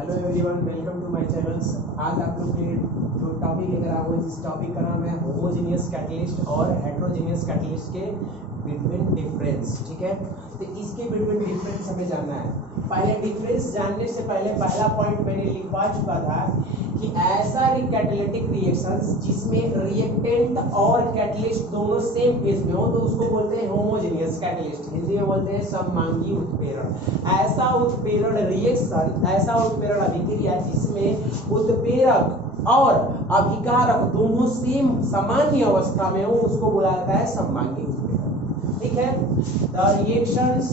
Hello everyone, welcome to my channels. आज आप लोग के जो टॉपिक लेकर आया हूँ, जिस टॉपिक का नाम है होमोजेनियस कैटलिस्ट और हेट्रोजेनियस कैटलिस्ट के बिटवीन डिफरेंस। ठीक है, तो इसके बिटवीन डिफरेंस हमें जानना है। पहले डिफरेंस जानने से पहले पहला पॉइंट मैंने लिखवा चुका था कि ऐसा कैटालिटिक रिएक्शंस जिसमें रिएक्टेंट और कैटलिस्ट दोनों सेम फेज में हो तो उसको बोलते हैं होमोजेनियस कैटलिस्ट। हिंदी में बोलते हैं सममांगी उत्प्रेरण। ऐसा उत्प्रेरण रिएक्शन, ऐसा उत्प्रेरण अभिक्रिया जिसमें उत्प्रेरक और अभिकारक दोनों सेम सामान्य अवस्था में हो उसको बोला जाता है सममांगी उत्प्रेरण। ठीक है, the reactions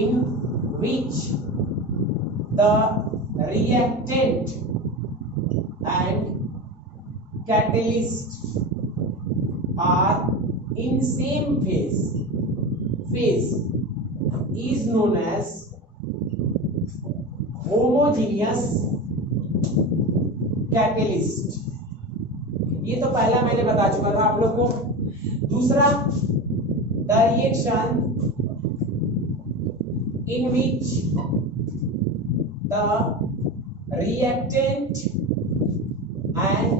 in which the reactant and catalyst are in same phase is known as homogeneous catalyst। ये तो पहला मैंने बता चुका था आप लोग को। दूसरा, the reaction in which the reactant and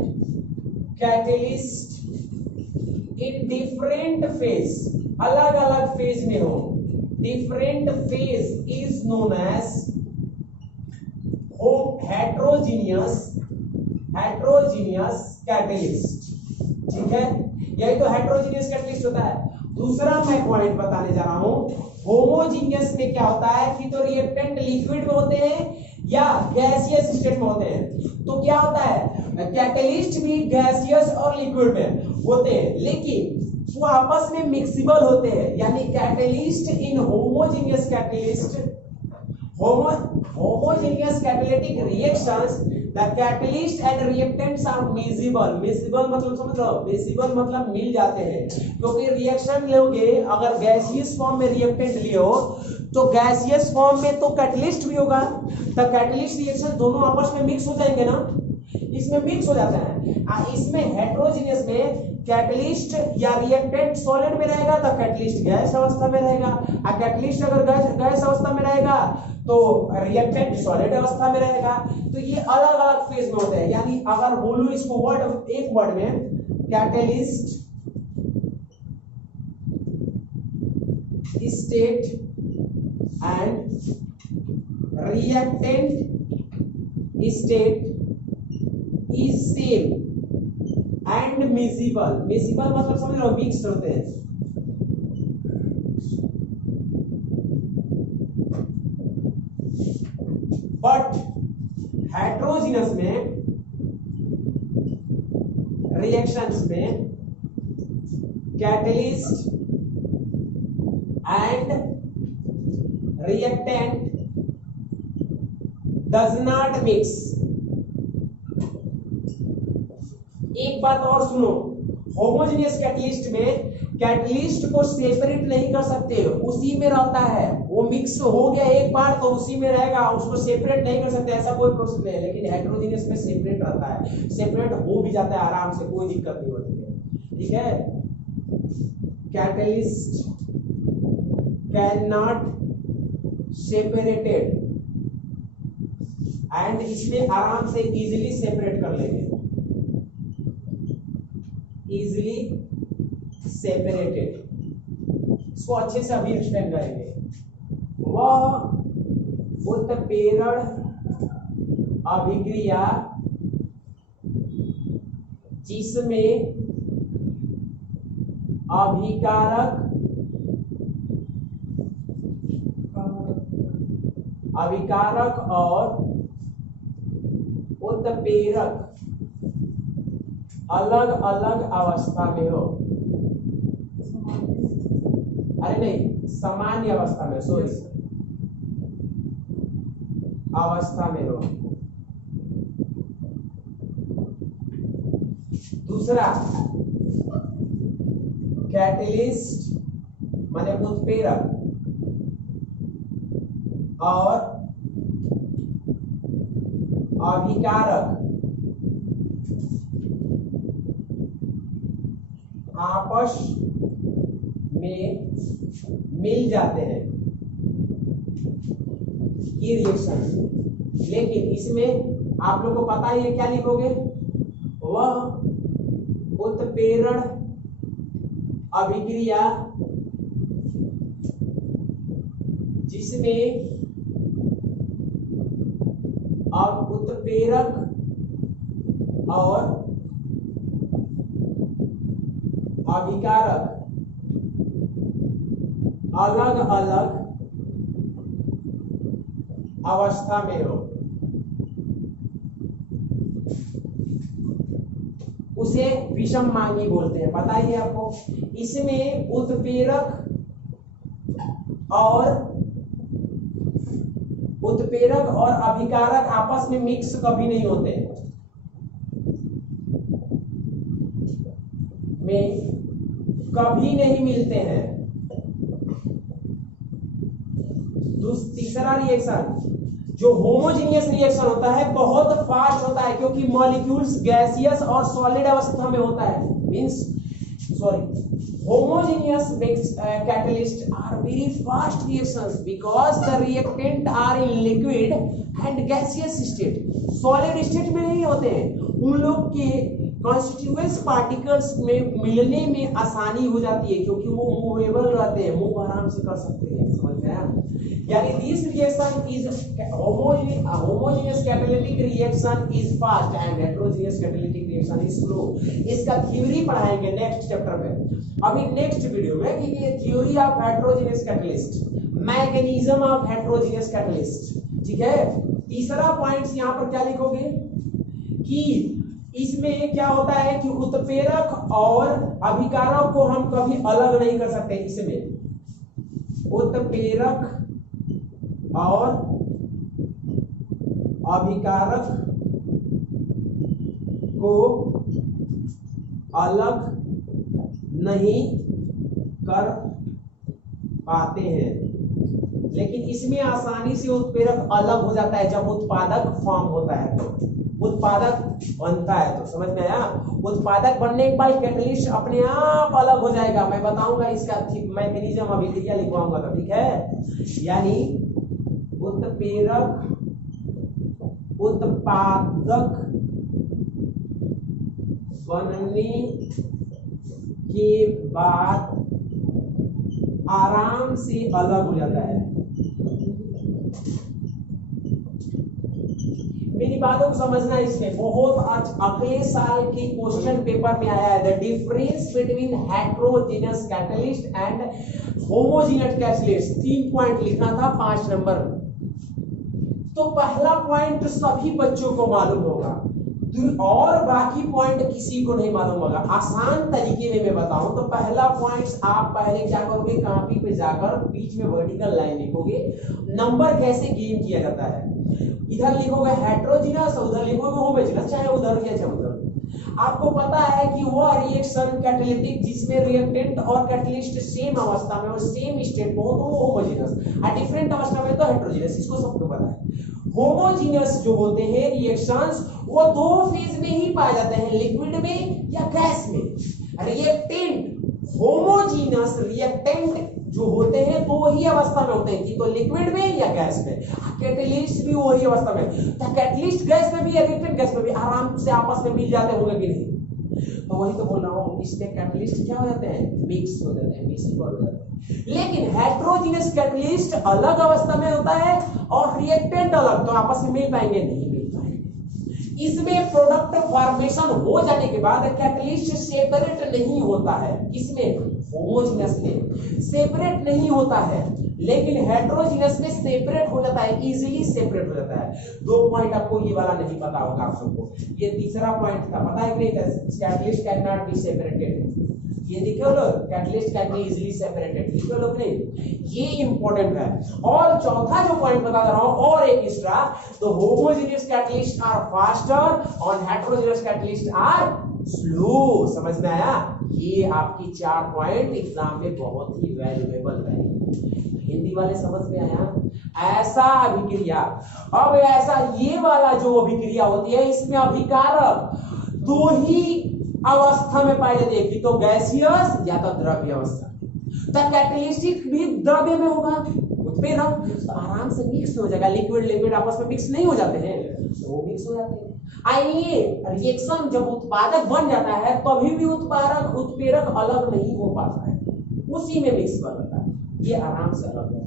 catalyst in different phase, अलग अलग फेज में हो, different phase is known as heterogeneous catalyst। ठीक है, यही तो हेट्रोजीनियस कैटलिस्ट होता है। दूसरा मैं पॉइंट बताने जा रहा हूं, होमोजीनियस में क्या होता है कि तो रिएक्टेंट लिक्विड में होते हैं या गैसियस स्टेट में होते हैं। तो क्या होता है, कैटलिस्ट भी गैसियस और लिक्विड में होते हैं, लेकिन वो आपस में मिक्सिबल होते हैं। यानी catalyst in homogeneous catalyst, homogeneous catalytic reactions, the catalyst and reactants are miscible। miscible मतलब समझ लो, miscible मतलब मिल जाते हैं। क्योंकि रिएक्शन लोगे अगर गैसियस फॉर्म में रिएक्टेंट लियो तो गैसियस फॉर्म में तो कैटलिस्ट भी होगा, तो कैटलिस्ट रिएक्शन दोनों आपस में मिक्स हो जाएंगे ना, इसमें मिक्स हो जाता है। इसमें हेट्रोजीनियस में कैटलिस्ट या रिएक्टेंट सॉलिड में रहेगा तो कैटलिस्ट गैस अवस्था में रहेगा, और कैटलिस्ट अगर गैस अवस्था में रहेगा तो रिएक्टेंट सॉलिड अवस्था में रहेगा। तो ये अलग अलग फेज में होते हैं। यानी अगर बोलूं इसको वर्ड, एक वर्ड में, catalyst state and reactant state is same and miscible. Miscible मतलब समझ लो मिक्स होते हैं। बट हेट्रोजीनियस में रिएक्शंस में catalyst and reactant does not mix. एक बात और सुनो, होमोजेनियस कैटलिस्ट में कैटलिस्ट को सेपरेट नहीं कर सकते, उसी में रहता है। वो मिक्स हो गया एक बार तो उसी में रहेगा, उसको सेपरेट नहीं कर सकते, ऐसा कोई प्रोसेस नहीं है। लेकिन हेट्रोजीनियस में सेपरेट रहता है, सेपरेट हो भी जाता है आराम से, कोई दिक्कत नहीं होती है। ठीक है, catalyst can not separated and इसमें आराम से इजीली सेपरेट कर लेंगे, इजीली सेपरेटेड। इसको अच्छे से अभी एक्सप्लेन करेंगे। वह उत्प्रेरण अभिक्रिया जिसमें अभिकारक और उत्प्रेरक अलग अलग अवस्था में हो, अरे नहीं, सामान्य अवस्था में, सॉरी, अवस्था में हो। दूसरा, कैटलिस्ट माने उत्प्रेरक और अभिकारक आपस में मिल जाते हैं। की रिएक्शन। लेकिन इसमें आप लोग को पता ही है क्या लिखोगे, वह उत्प्रेरण अभिक्रिया जिसमें अब उत्प्रेरक और अभिकारक अलग अलग अवस्था में हो, उसे विषममांगी बोलते हैं। पता ही है आपको। इसमें उत्प्रेरक और अभिकारक आपस में मिक्स कभी नहीं होते, में कभी नहीं मिलते हैं। तीसरा रिएक्शन जो होमोजेनियस रिएक्शन होता है बहुत फास्ट होता है, क्योंकि मॉलिक्यूल्स गैसियस और सॉलिड अवस्था में होता है। Means homogeneous catalysts are very fast reactions because the reactant are in liquid and gaseous state. solid state में नहीं होते हैं, उन लोग के constituents particles में मिलने में आसानी हो जाती है, क्योंकि वो मूवेबल रहते हैं, मूव आराम से कर सकते हैं। समझ में आया? यानी this reaction is homogeneous catalytic reaction is fast and heterogeneous catalytic reaction is slow. इसका थ्योरी पढ़ाएंगे नेक्स्ट चैप्टर में, अभी नेक्स्ट वीडियो में, कि ये theory of heterogeneous catalyst, mechanism of heterogeneous catalyst. ठीक है। तीसरा पॉइंट यहाँ पर क्या लिखोगे कि इसमें क्या होता है कि उत्प्रेरक और अभिकारक को हम कभी अलग नहीं कर सकते। इसमें उत्प्रेरक और अभिकारक को अलग नहीं कर पाते हैं, लेकिन इसमें आसानी से उत्प्रेरक अलग हो जाता है जब उत्पादक फॉर्म होता है, तो उत्पादक बनता है। तो समझ में आया? उत्पादक बनने के बाद कैटलिस्ट अपने आप अलग हो जाएगा। मैं बताऊंगा इसका मैकेनिज्म, अभिक्रिया लिखवाऊंगा तो। ठीक है। यानी उत्प्रेरक उत्पादक बनने के बाद आराम से अलग हो जाता है। मेरी बातों को समझना, इसमें बहुत आज अगले साल के क्वेश्चन पेपर में आया है, the difference between heterogeneous catalyst and homogeneous catalyst. 3 point लिखना था 5 नंबर। तो पहला पॉइंट सभी बच्चों को मालूम होगा और बाकी पॉइंट किसी को नहीं मालूम होगा। आसान तरीके में मैं बताऊं तो पहला पॉइंट आप पहले क्या करोगे, कॉपी पे जाकर बीच में वर्टिकल लाइन लिखोगे, नंबर कैसे गेन किया जाता है। इधर लिखोगे हेटेरोजेनस, उधर लिखोगे होमोजेनस, चाहे उधर या चाहे उधर। आपको पता है कि वो रिएक्शन कैटालिटिक जिसमें रिएक्टेंट और कैटलिस्ट सेम अवस्था में और सेम स्टेट में हो तो वो होमोजेनस, और डिफरेंट अवस्था में तो हेटेरोजेनस। इसको सबको पता है। होमोजेनियस जो होते हैं रिएक्शंस वो 2 फेज में ही पाए जाते हैं, लिक्विड में या गैस में। रिएक्टेंट होमोजेनियस रिएक्टेंट जो होते हैं तो वही अवस्था में होते हैं, कि तो लिक्विड में या गैस में। कैटलिस्ट भी वही अवस्था में, तो कैटलिस्ट गैस में भी या रिएक्टेंट गैस में भी आराम से आपस में मिल जाते होंगे कि नहीं। तो वही तो बोल रहा हूं, इसमें कैटलिस्ट क्या हो जाते हैं, मिक्स हो जाते हैं, मिक्सिंग हो जाते हैं। लेकिन हेटेरोजेनस कैटलिस्ट अलग अवस्था में होता है और रिएक्टेंट अलग, तो आपस में मिल पाएंगे, नहीं मिल पाएंगे। इसमें प्रोडक्ट फॉर्मेशन हो जाने के बाद कैटलिस्ट सेपरेट नहीं होता है। इसमें होमोजेनस में सेपरेट नहीं होता है, लेकिन हेटेरोजेनस में सेपरेट हो जाता है, इजीली सेपरेट हो जाता है। 2 पॉइंट आपको ये वाला नहीं पता होगा आप सबको। ये तीसरा पॉइंट था, पता है कि नहीं, catalyst can not be separated. ये देखो लोग, catalyst can be easily separated, लिखो लोग नहीं, ये इंपॉर्टेंट है। और चौथा जो पॉइंट बता रहा हूं और एक एक्स्ट्रा, तो होमोजेनियस कैटलिस्ट आर फास्टर और हेटेरोजेनस कैटलिस्ट आर स्लो। समझ में आया? ये आपकी 4 पॉइंट एग्जाम में बहुत ही वैल्यूएबल है। हिंदी वाले समझ में आया? ऐसा अभिक्रिया, अब ऐसा ये वाला जो अभिक्रिया होती है इसमें अभिकारक 2 ही अवस्था में पाई जाती है, कि तो गैसियस या तो द्रव्य अवस्था। तो कैटलिस्ट भी द्रव्य में होगा, उत्प्रेरक तो आराम से मिक्स हो जाएगा, लिक्विड लिक्विड आपस में मिक्स नहीं हो जाते हैं, तो वो मिक्स हो जाते हैं। आइए रिएक्शन जब उत्पादक बन जाता है तभी भी उत्पादक उत्प्रेरक अलग नहीं हो पाता है, उसी में मिक्स कर देता है, ये आराम से अलग है।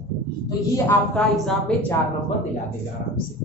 तो ये आपका एग्जाम में 4 नंबर दिला देगा आराम से।